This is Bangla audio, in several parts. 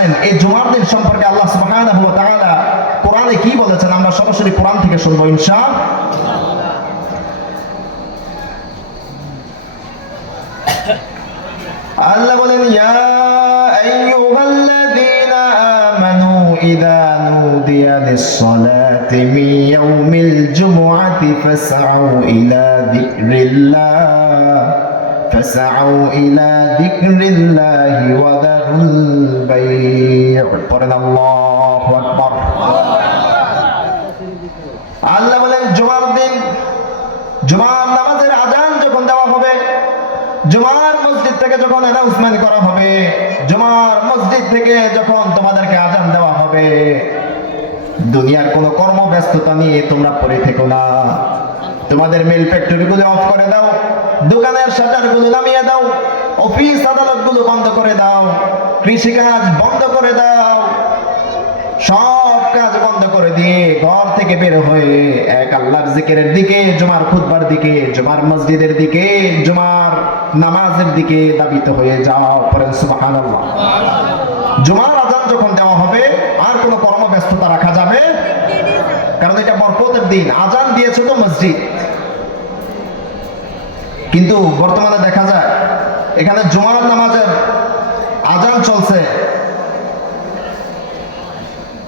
আসেন এই জুমার দিন সম্পর্কে আল্লাহ সুবহানাহু ওয়া তাআলা কোরআনে কি বলেছেন? আমরা সরাসরি কোরআন থেকে শুনব ইনশাআল্লাহ। আল্লাহ বলেন, ইয়া আইয়ুহাল্লাযীনা আমানু ইযা নুদিয়া লিস-সালাতি মিন ইয়াউমিল জুমুআতি ফাসআউ ইলা যিকরিল্লাহ। ফাসআউ ইলা যিকরিল্লাহি ওয়া দারুল বাই' পড়েন আল্লাহু আকবার আল্লাহ বলেন, জুমার দিন, জুমার নামাজের আজান যখন দেওয়া হবে, জুমার মসজিদ থেকে যখন অ্যানাউন্সমেন্ট করা হবে, জুমার মসজিদ থেকে যখন তোমাদেরকে আজান দেওয়া হবে, দুনিয়ার কোনো কর্মব্যস্ততা নিয়ে তোমরা পড়ে থেকো না। তোমাদের মিল ফ্যাক্টরি গুলো অফ করে দাও। দোকানের শাটারগুলো নামিয়ে দাও, অফিস আদালতগুলো বন্ধ করে দাও, কৃষিকাজ বন্ধ করে দাও, সব কাজ বন্ধ করে দিয়ে ঘর থেকে বের হয়ে এক আল্লাহর জিকিরের দিকে, জুমার খুতবার দিকে, জুমার মসজিদের দিকে, জুমার নামাজের দিকে দাবিত হয়ে যাও পরেন সুবহানাল্লাহ। জুমার আজান যখন দেওয়া হবে, আর কোনো কর্মব্যস্ততা রাখা যাবে? কারণ এটা বরকতের দিন। আজান দিয়েছে তো মসজিদ। কিন্তু বর্তমানে দেখা যায়, এখানে জুমার নামাজের আজান চলছে।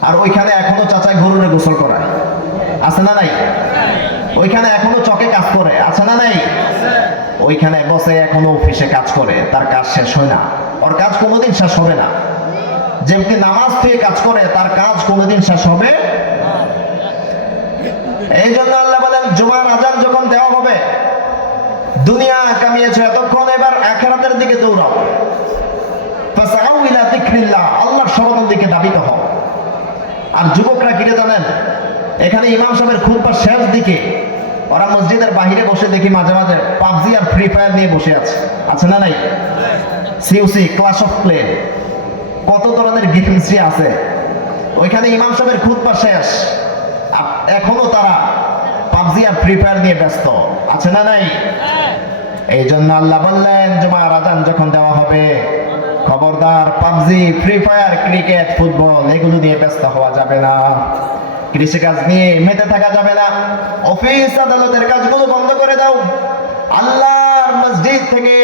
আর ওইখানে এখনও চাচাই গরুরে গোসল করায়। আছে না নাই? ওইখানে এখনও চকে কাজ করে। আছে না নাই? ওইখানে বসে এখনও অফিসে কাজ করে। তার কাজ শেষ হয় না। ওর কাজ কোনোদিন শেষ হবে না। যেমনি নামাজ থেকে কাজ করে, তার কাজ কোনোদিন শেষ হবে এই জন্য আল্লাহ বলেন, জুমার আজান যখন দেওয়া হবে দুনিয়া কামিয়েছে এতক্ষণ, এবার আখেরাতের দিকে দৌড়াও। আল্লাহর স্মরণের দিকে দাবিত হও। আর যুবকরা কিনে জানেন, এখানে ইমাম সাহেবের খুববার শেষ দিকে ওরা মসজিদের বাহিরে বসে দেখি মাঝে মাঝে পাবজি আর ফ্রি ফায়ার নিয়ে বসে আছে। আছে না নাই? সিউসি, ক্লাস অফ প্লে, কত ধরনের গেমসই আছে। ওইখানে ইমাম সাহেবের খুববার শেষ। এখনও তারা পাবজি আর ফ্রি ফায়ার নিয়ে ব্যস্ত। আছে না নাই? এই জন্য আল্লাহ বললেন, জুমার আজান যখন দেওয়া হবে, খবরদার PUBG free fire cricket football এগুলো নিয়ে ব্যস্ত হওয়া যাবে না। কৃষিকাজ নিয়ে মেতে থাকা যাবে না। অফিস আদালতের কাজগুলো বন্ধ করে দাও। আল্লাহর মসজিদ থেকে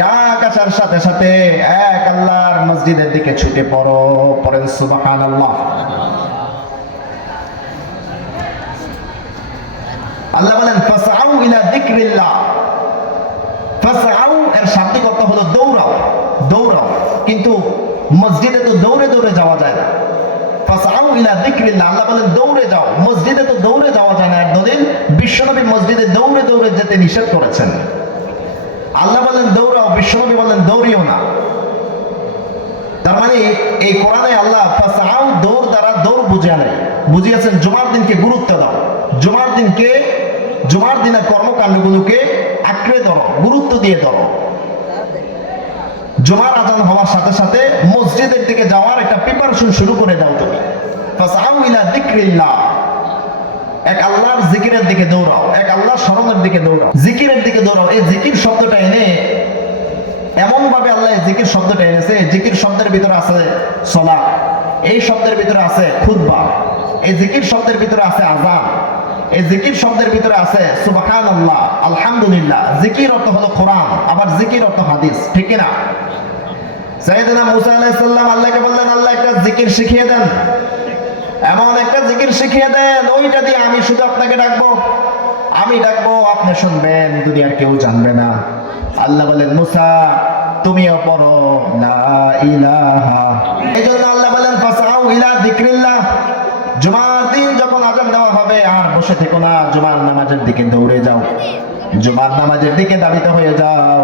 ডাক আসার সাথে সাথে এক আল্লাহর মসজিদের দিকে ছুটে পড়ো, পড়েন সুবাহান আল্লাহ আল্লাহ বলেন, ফাসআউ ইলা যিকরিল্লাহ। এর শাব্দিক অর্থ হলো দৌড়াও দৌড়াও কিন্তু মসজিদে তো দৌড়ে দৌড়ে যাওয়া যায় না। ফাসআউ ইলা যিকরিল্লাহ, আল্লাহ বলেন দৌড়ে যাও। মসজিদে তো দৌড়ে যাওয়া যায় না একদিন বিশ্বনবী মসজিদে দৌড়ে দৌড়ে যেতে নিষেধ করেছেন। আল্লাহ বলেন দৌড়াও, বিশ্বনবী বলেন দৌড়িও না। তার মানে এই কোরআনে আল্লাহ ফাসআউ দৌড় দ্বারা দৌড় বুঝিয়ে নেয় বুঝিয়েছেন, জুমার দিনকে গুরুত্ব দাও। জুমার দিনকে, জুমার দিনের কর্মকাণ্ডগুলোকে আঁকড়ে ধরো, গুরুত্ব দিয়ে ধরো। জুমার আজান হওয়ার সাথে সাথে মসজিদের দিকে যাওয়ার একটা প্রিপারেশন শুরু করে দাও তুমি। এক আল্লাহর জিকিরের দিকে দৌড়াও, এক স্মরণের দিকে দৌড়াও। জিকিরের দিকে দৌড়াও, এই জিকির শব্দটা এনে এমন ভাবে আল্লাহ জিকির শব্দটা এনেছে জিকির শব্দের ভিতরে আছে সলা এই শব্দের ভিতরে আছে খুতবা, এই জিকির শব্দের ভিতরে আছে আজান এই জিকির শব্দের ভিতরে আছে সুবাহান আল্লাহ আলহামদুলিল্লাহ। জিকির অর্থ হলো কোরআন, আবার জিকির অর্থ হাদিস, ঠিক না সাইয়েদনা মুসা আলাইহিস সালাম আল্লাহকে বললেন, আল্লাহ একটা জিকির শিখিয়ে দেন। এমন একটা জিকির শিখিয়ে দেন, ওইটা দিয়ে আমি শুধু আপনাকে ডাকবো। আমি ডাকবো, আপনি শুনবেন, দুনিয়ার কেউ জানবে না। আল্লাহ বলেন মুসা, তুমিও পড়ো, লা ইলাহা। এই জন্য আল্লাহ বলেন ফাসাউ ইলা যিকরিল্লাহ। জুমার দিন হবে আর বসে থেকো না জুমার নামাজের দিকে দৌড়ে যাও। জুমার নামাজের দিকে দাবিত হয়ে যাও।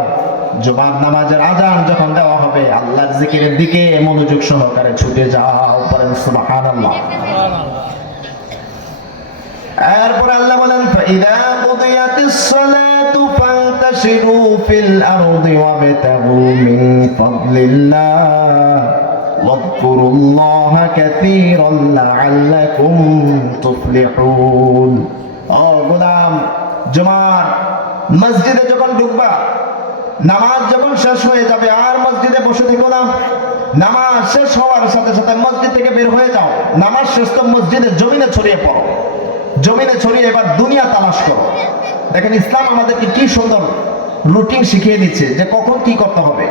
জুমার নামাজের আজান যখন দেওয়া হবে আল্লাহর জিকিরের দিকে মনোযোগ সহকারে ছুটে যাও পরে সুবহানাল্লাহ। এরপরে আল্লাহ বলেন ফাইদা ফান্তাশিরু ফিল আরদি ওয়াবতাগু মিন ফাদলিল্লাহ واذكروا الله كثيرا لعلكم تفلحون ও গোলাম জুমার মসজিদে যখন ঢুকবা নামাজ যখন শেষ হয়ে যাবে আর মসজিদে বসে থেকো না নামাজ শেষ হওয়ার সাথে সাথে মসজিদ থেকে বের হয়ে যাও নামাজ শেষ তো মসজিদের জমিনে ছড়িয়ে পড়ো জমিনে ছড়িয়ে এবার দুনিয়া তালাশ করো দেখেন ইসলাম আমাদেরকে কি সুন্দর রুটিন শিখিয়ে দিচ্ছে যে কখন কি করতে হবে।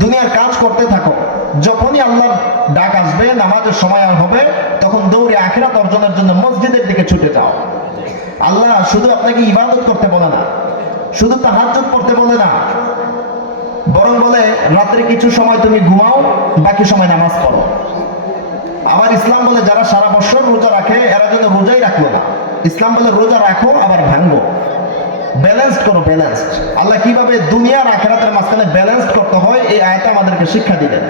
দুনিয়ার কাজ করতে থাকো। যখনই আল্লাহর ডাক আসবে, নামাজের সময় হবে, তখন দৌড়ে আখেরাত অর্জনের জন্য মসজিদের দিকে ছুটে যাও। আল্লাহ শুধু আপনাকে ইবাদত করতে বলে না, শুধু তাহাজ্জুদ করতে বলে না, বরং বলে, রাত্রে কিছু সময় তুমি ঘুমাও, বাকি সময় নামাজ পড়ো। আবার ইসলাম বলে, যারা সারা বছর রোজা রাখে, এরা যেন রোজাই রাখল না। ইসলাম বলে, রোজা রাখো, আবার ভাঙবো ব্যালেন্স করো ব্যালেন্স আল্লাহ কীভাবে দুনিয়ার আখেরাতের মাঝখানে ব্যালেন্স করতে হয়, এই আয়তা আমাদেরকে শিক্ষা দিলেন।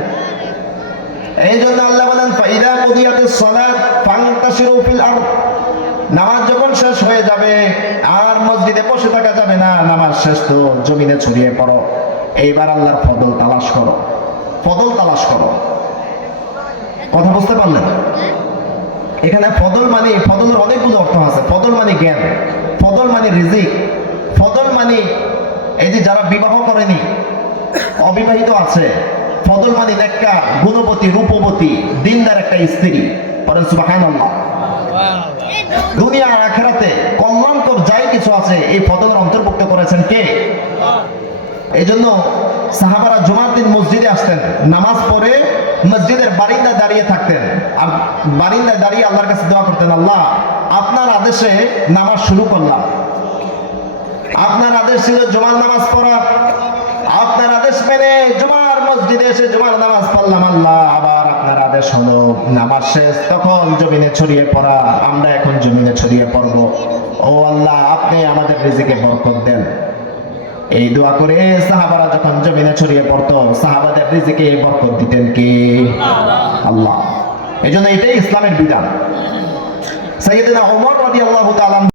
এই জন্য আল্লাহ বলেন, ফাইদা কুদিয়াতে সলাত ফান্তাশিরু ফিল আরদ। নামাজ যখন শেষ হয়ে যাবে, আর মসজিদে বসে থাকা যাবে না, নামাজ শেষ তো জমিনে ছড়িয়ে পড়ো। এইবার আল্লাহর ফদল তালাশ করো। ফদল তালাশ করো। কথা বুঝতে পারলেন? এখানে ফদল মানে ফদলের অনেকগুলো অর্থ আছে। ফদল মানে জ্ঞান ফদল মানে রিজিক মানে এই যে যারা বিবাহ করেনি, অবিবাহিত আছে ফদল মানে নেককা গুণবতী, রূপবতী, দিনদার একটা স্ত্রী পরেন সুবাহান দুনিয়া আখেরাতে কল্যাণকর যাই কিছু আছে, এই ফদলের অন্তর্ভুক্ত করেছেন কে? এই জন্য সাহাবারা জুমার দিন মসজিদে আসতেন, নামাজ পড়ে মসজিদের বারিন্দা দাঁড়িয়ে থাকতেন, আর বারিন্দায় দাঁড়িয়ে আল্লাহর কাছে দোয়া করতেন, আল্লাহ, আপনার আদেশে নামাজ শুরু করলাম। আপনার আদেশ ছিল জুমার নামাজ পড়া। আপনার আদেশ মেনে জুমার মসজিদে এসে জুমার নামাজ পড়লাম। আল্লাহ, আবার আপনার আদেশ হলো নামাজ শেষ, তখন জমিনে ছড়িয়ে পড়া। আমরা এখন জমিনে ছড়িয়ে পড়ব। ও আল্লাহ, আপনি আমাদের রিজিকে বরকত দেন। এই দোয়া করে সাহাবারা যখন জমিনে ছড়িয়ে পড়তো, সাহাবাদের রিজিকে বরকত দিতেন কে? আল্লাহ। এই জন্য এটাই ইসলামের বিধান। সাইয়েদিনা ওমর রাদিয়াল্লাহু তাআলা